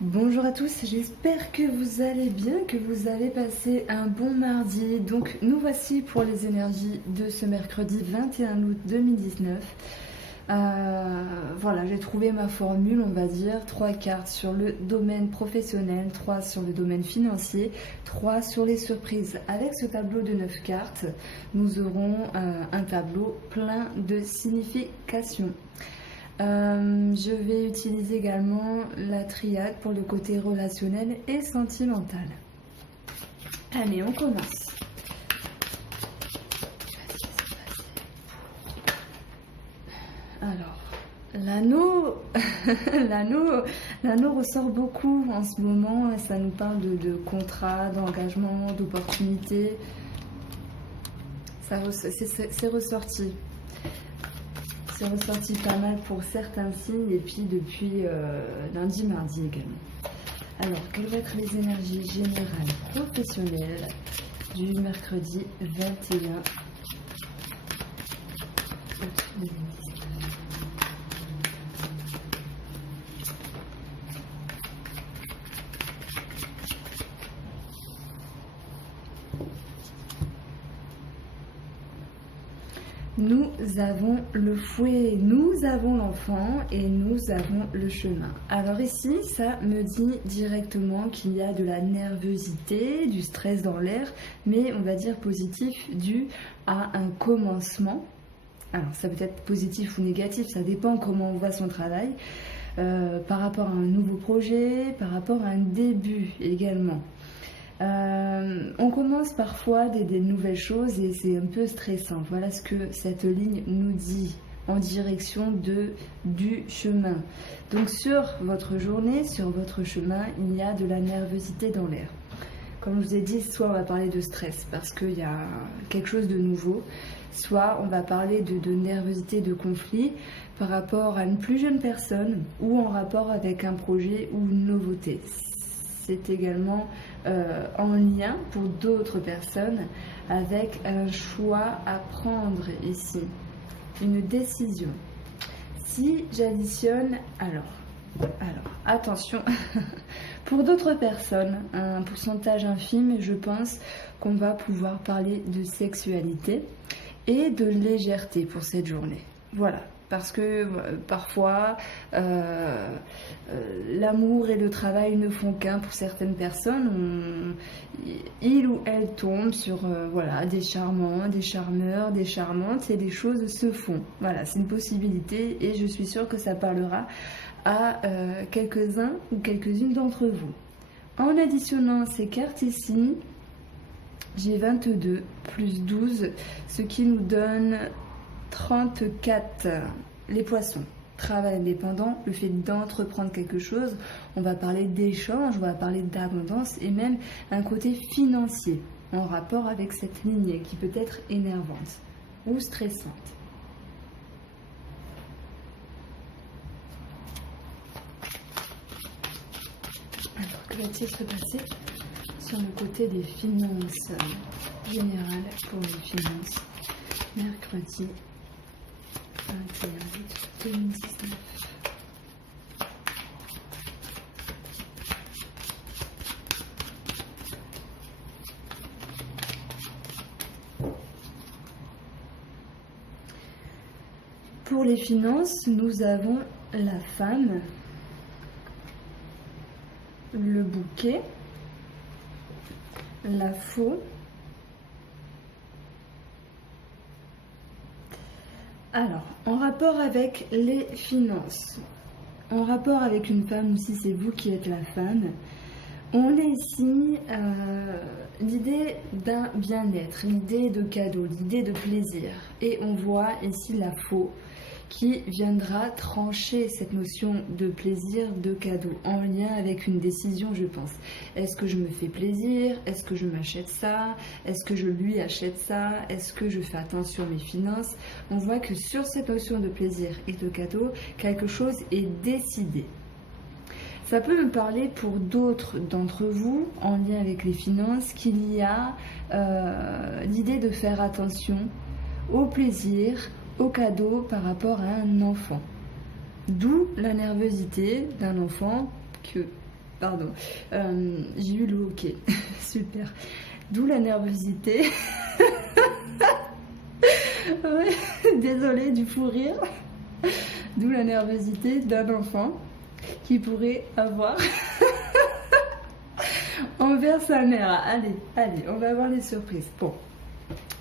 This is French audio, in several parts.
Bonjour à tous, j'espère que vous allez bien, que vous avez passé un bon mardi. Donc nous voici pour les énergies de ce mercredi 21 août 2019. Voilà, j'ai trouvé ma formule, on va dire, 3 cartes sur le domaine professionnel, 3 sur le domaine financier, 3 sur les surprises. Avec ce tableau de 9 cartes, nous aurons un tableau plein de significations. Je vais utiliser également la triade pour le côté relationnel et sentimental. Allez, on commence. Alors, l'anneau, l'anneau ressort beaucoup en ce moment. Ça nous parle de contrat, d'engagement, d'opportunité. C'est ressorti. C'est ressorti pas mal pour certains signes et puis depuis lundi, mardi également. Alors, quelles vont être les énergies générales professionnelles du mercredi 21 août 2019? Nous avons le fouet, nous avons l'enfant et nous avons le chemin. Alors ici, ça me dit directement qu'il y a de la nervosité, du stress dans l'air, mais on va dire positif dû à un commencement. Alors ça peut être positif ou négatif, ça dépend comment on voit son travail, par rapport à un nouveau projet, par rapport à un début également. On commence parfois des nouvelles choses et c'est un peu stressant. Voilà ce que cette ligne nous dit en direction du chemin. Donc sur votre journée, sur votre chemin, il y a de la nervosité dans l'air. Comme je vous ai dit, soit on va parler de stress parce qu'il y a quelque chose de nouveau, soit on va parler de nervosité, de conflit par rapport à une plus jeune personne ou en rapport avec un projet ou une nouveauté. C'est également en lien pour d'autres personnes avec un choix à prendre ici, une décision. Si j'additionne, alors attention, pour d'autres personnes, un pourcentage infime, je pense qu'on va pouvoir parler de sexualité et de légèreté pour cette journée. Voilà. Parce que parfois, l'amour et le travail ne font qu'un pour certaines personnes. Il ou elle tombe sur des charmants, des charmeurs, des charmantes et les choses se font. Voilà, c'est une possibilité et je suis sûre que ça parlera à quelques-uns ou quelques-unes d'entre vous. En additionnant ces cartes ici, j'ai 22 plus 12, ce qui nous donne 34. Les poissons, travail indépendant, le fait d'entreprendre quelque chose, on va parler d'échange, on va parler d'abondance et même un côté financier en rapport avec cette lignée qui peut être énervante ou stressante. Alors, que va-t-il se passer sur le côté des finances générales pour les finances mercredi 21 août 2019. Pour les finances, nous avons la femme, le bouquet, la faux. Alors, en rapport avec les finances, en rapport avec une femme, ou si c'est vous qui êtes la femme, on a ici l'idée d'un bien-être, l'idée de cadeau, l'idée de plaisir. Et on voit ici la faux qui viendra trancher cette notion de plaisir, de cadeau, en lien avec une décision, je pense. Est-ce que je me fais plaisir? Est-ce que je m'achète ça? Est-ce que je lui achète ça? Est-ce que je fais attention à mes finances? On voit que sur cette notion de plaisir et de cadeau, quelque chose est décidé. Ça peut me parler pour d'autres d'entre vous, en lien avec les finances, qu'il y a l'idée de faire attention au plaisir, au cadeau par rapport à un enfant. D'où la nervosité d'un enfant que Pardon. J'ai eu le hockey. Super. D'où la nervosité. Ouais, désolée du fou rire. D'où la nervosité d'un enfant qui pourrait avoir envers sa mère. Allez, on va voir les surprises. Bon,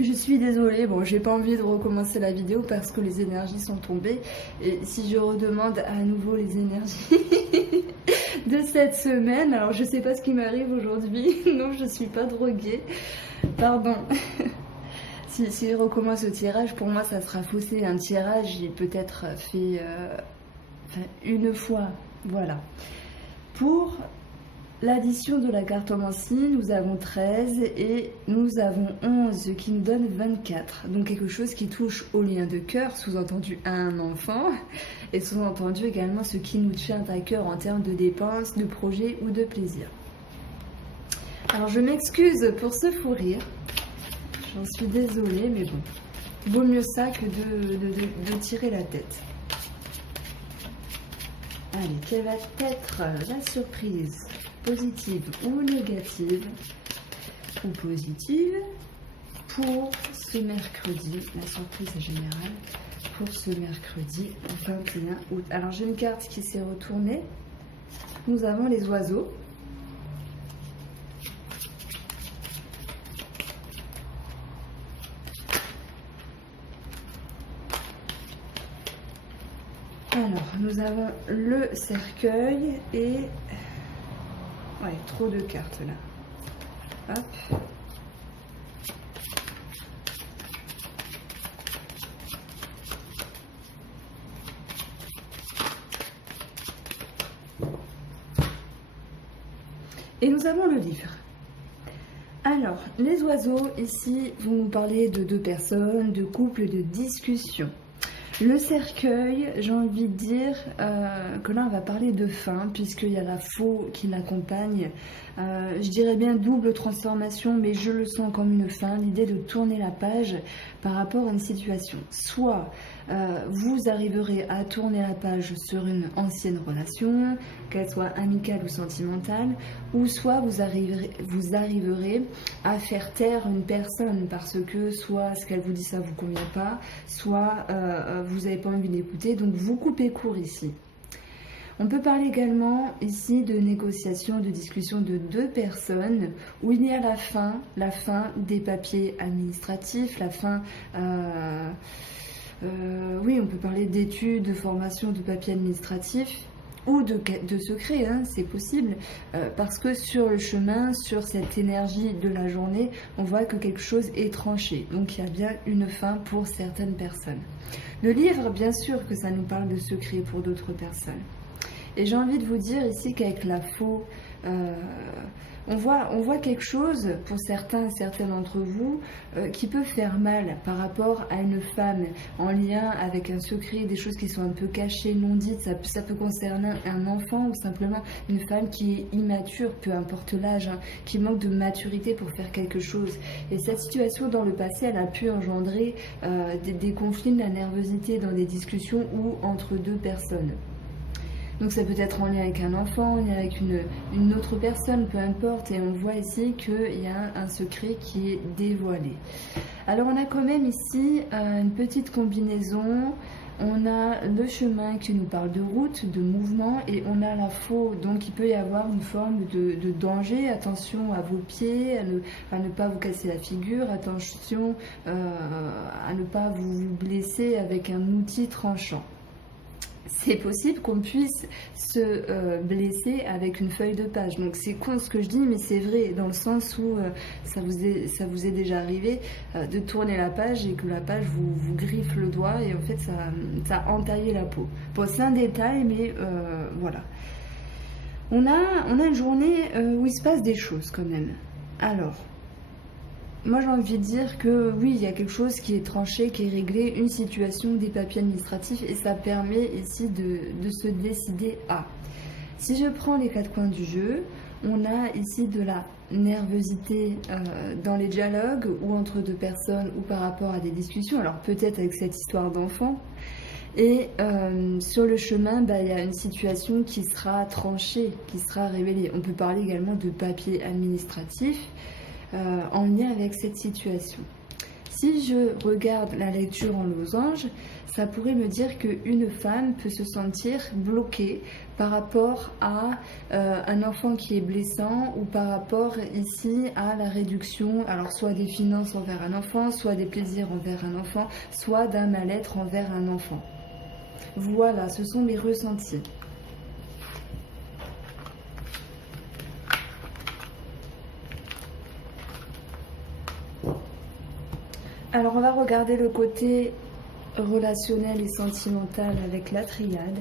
je suis désolée, bon, j'ai pas envie de recommencer la vidéo parce que les énergies sont tombées. Et si je redemande à nouveau les énergies de cette semaine, alors je sais pas ce qui m'arrive aujourd'hui. Non, je suis pas droguée. Pardon. Si je recommence le tirage, pour moi ça sera faussé. Un tirage, il peut être fait une fois. Voilà. Pour l'addition de la cartomancie, nous avons 13 et nous avons 11, ce qui nous donne 24. Donc quelque chose qui touche au lien de cœur, sous-entendu à un enfant, et sous-entendu également ce qui nous tient à cœur en termes de dépenses, de projets ou de plaisir. Alors je m'excuse pour ce fou rire. J'en suis désolée, mais bon, vaut mieux ça que de tirer la tête. Allez, quelle va être la surprise, positive ou négative, ou positive, pour ce mercredi, la surprise générale, pour ce mercredi 21 août. Alors j'ai une carte qui s'est retournée, nous avons les oiseaux. Alors, nous avons le cercueil et... Ouais, trop de cartes là. Hop. Et nous avons le livre. Alors, les oiseaux, ici, vont nous parler de deux personnes, de couples, de discussions. Le cercueil, j'ai envie de dire que là on va parler de fin puisqu'il y a la faux qui l'accompagne. Je dirais bien double transformation, mais je le sens comme une fin, l'idée de tourner la page par rapport à une situation. Soit vous arriverez à tourner la page sur une ancienne relation, qu'elle soit amicale ou sentimentale, ou soit vous arriverez à faire taire une personne parce que soit ce qu'elle vous dit ça vous convient pas, soit vous n'avez pas envie d'écouter, donc vous coupez court ici. On peut parler également ici de négociation, de discussion de deux personnes où il y a la fin des papiers administratifs, la fin... oui, on peut parler d'études, de formation, de papiers administratifs ou de secrets, hein, c'est possible, parce que sur le chemin, sur cette énergie de la journée, on voit que quelque chose est tranché. Donc il y a bien une fin pour certaines personnes. Le livre, bien sûr que ça nous parle de secrets pour d'autres personnes. Et j'ai envie de vous dire ici qu'avec la faux, on voit quelque chose, pour certains et certaines d'entre vous, qui peut faire mal par rapport à une femme en lien avec un secret, des choses qui sont un peu cachées, non dites. Ça peut concerner un enfant ou simplement une femme qui est immature, peu importe l'âge, hein, qui manque de maturité pour faire quelque chose. Et cette situation dans le passé, elle a pu engendrer des conflits, de la nervosité dans des discussions ou entre deux personnes. Donc ça peut être en lien avec un enfant, en lien avec une autre personne, peu importe. Et on voit ici qu'il y a un secret qui est dévoilé. Alors on a quand même ici une petite combinaison. On a le chemin qui nous parle de route, de mouvement, et on a la faux. Donc il peut y avoir une forme de danger. Attention à vos pieds, à ne pas vous casser la figure. Attention à ne pas vous blesser avec un outil tranchant. C'est possible qu'on puisse se blesser avec une feuille de page. Donc c'est con ce que je dis, mais c'est vrai dans le sens où ça vous est déjà arrivé de tourner la page et que la page vous griffe le doigt et en fait ça a entaillé la peau. Bon, c'est un détail, mais voilà. On a une journée où il se passe des choses quand même. Alors... moi, j'ai envie de dire que oui, il y a quelque chose qui est tranché, qui est réglé, une situation, des papiers administratifs, et ça permet ici de se décider à. Si je prends les quatre coins du jeu, on a ici de la nervosité dans les dialogues ou entre deux personnes ou par rapport à des discussions, alors peut-être avec cette histoire d'enfant. Et sur le chemin, il y a une situation qui sera tranchée, qui sera révélée. On peut parler également de papier administratif en lien avec cette situation. Si je regarde la lecture en losange, ça pourrait me dire qu'une femme peut se sentir bloquée par rapport à un enfant qui est blessant ou par rapport ici à la réduction, alors soit des finances envers un enfant, soit des plaisirs envers un enfant, soit d'un mal-être envers un enfant. Voilà, ce sont mes ressentis. Alors on va regarder le côté relationnel et sentimental avec la triade.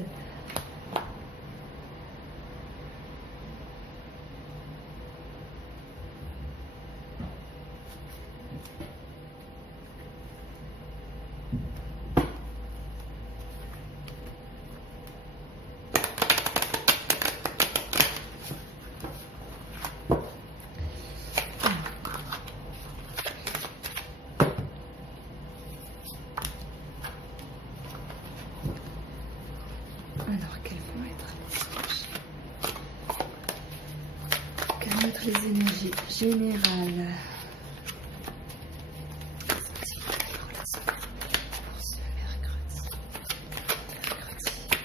Alors, quelles vont être les énergies générales?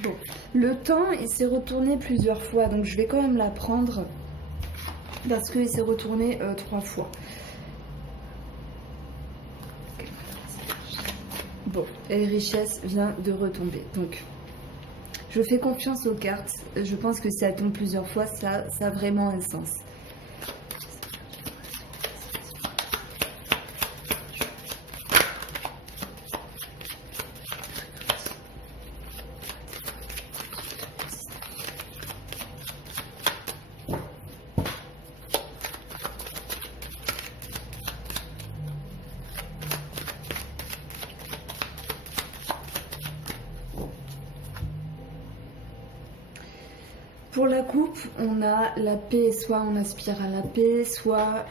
Bon, le temps, il s'est retourné plusieurs fois, donc je vais quand même la prendre parce qu'il s'est retourné 3 fois. Bon, et richesse vient de retomber, donc... Je fais confiance aux cartes. Je pense que si elles tombent plusieurs fois, ça a vraiment un sens. Pour la coupe, on a la paix, soit on aspire à la paix, soit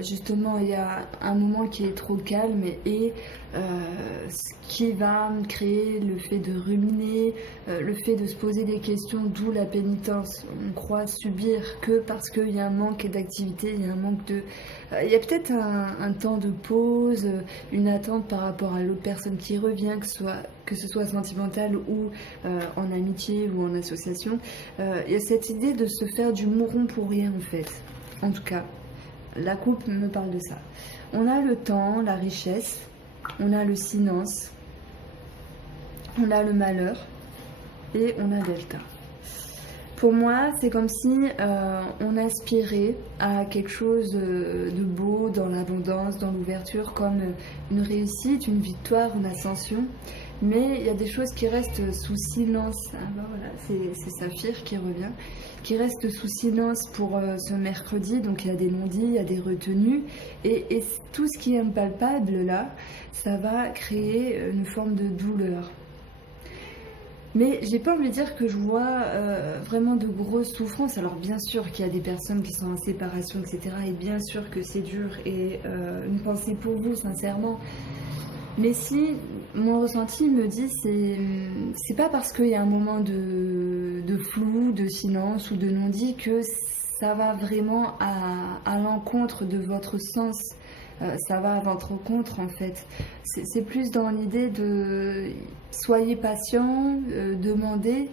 justement il y a un moment qui est trop calme et ce qui va créer le fait de ruminer, le fait de se poser des questions, d'où la pénitence. On croit subir que parce qu'il y a un manque d'activité, il y a un manque de... il y a peut-être un temps de pause, une attente par rapport à l'autre personne qui revient, que ce soit sentimental ou en amitié ou en association. Il y a cette idée de se faire du mouron pour rien en fait. En tout cas, la coupe me parle de ça. On a le temps, la richesse, on a le silence, on a le malheur et on a Delta. Pour moi, c'est comme si on aspirait à quelque chose de beau, dans l'abondance, dans l'ouverture, comme une réussite, une victoire, une ascension. Mais il y a des choses qui restent sous silence. Ah ben voilà, c'est Saphir qui revient, qui reste sous silence pour ce mercredi. Donc il y a des non-dits, il y a des retenues. Et tout ce qui est impalpable là, ça va créer une forme de douleur. Mais j'ai pas envie de dire que je vois vraiment de grosses souffrances. Alors bien sûr qu'il y a des personnes qui sont en séparation, etc. Et bien sûr que c'est dur. Et une pensée pour vous, sincèrement. Mais si mon ressenti me dit, c'est pas parce qu'il y a un moment de flou, de silence ou de non-dit que ça va vraiment à l'encontre de votre sens. Ça va à votre rencontre en fait. C'est plus dans l'idée de soyez patient, demandez,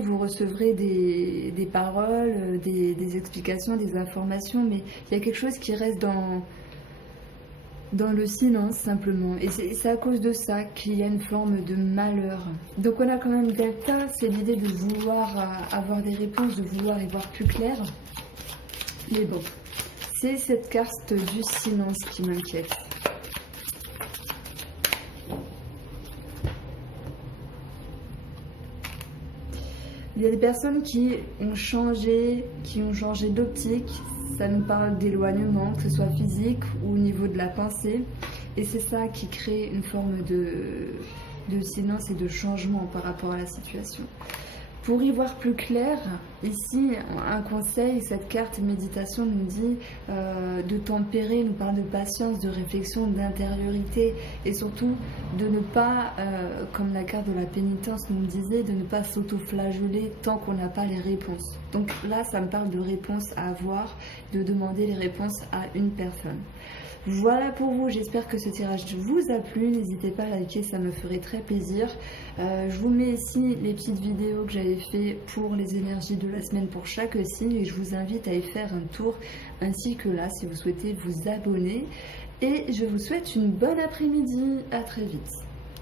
vous recevrez des paroles, des explications, des informations, mais il y a quelque chose qui reste dans le silence simplement. Et c'est à cause de ça qu'il y a une forme de malheur. Donc on a quand même Delta, c'est l'idée de vouloir avoir des réponses, de vouloir y voir plus clair. Mais bon. C'est cette carte du silence qui m'inquiète. Il y a des personnes qui ont changé d'optique. Ça nous parle d'éloignement, que ce soit physique ou au niveau de la pensée. Et c'est ça qui crée une forme de silence et de changement par rapport à la situation. Pour y voir plus clair, ici, un conseil, cette carte méditation nous dit de tempérer, nous parle de patience, de réflexion, d'intériorité et surtout de ne pas, comme la carte de la pénitence nous le disait, de ne pas s'auto-flageller tant qu'on n'a pas les réponses. Donc là, ça me parle de réponses à avoir, de demander les réponses à une personne. Voilà pour vous, j'espère que ce tirage vous a plu, n'hésitez pas à liker, ça me ferait très plaisir. Je vous mets ici les petites vidéos que j'avais fait pour les énergies de la semaine pour chaque signe et je vous invite à y faire un tour ainsi que là si vous souhaitez vous abonner. Et je vous souhaite une bonne après-midi, à très vite.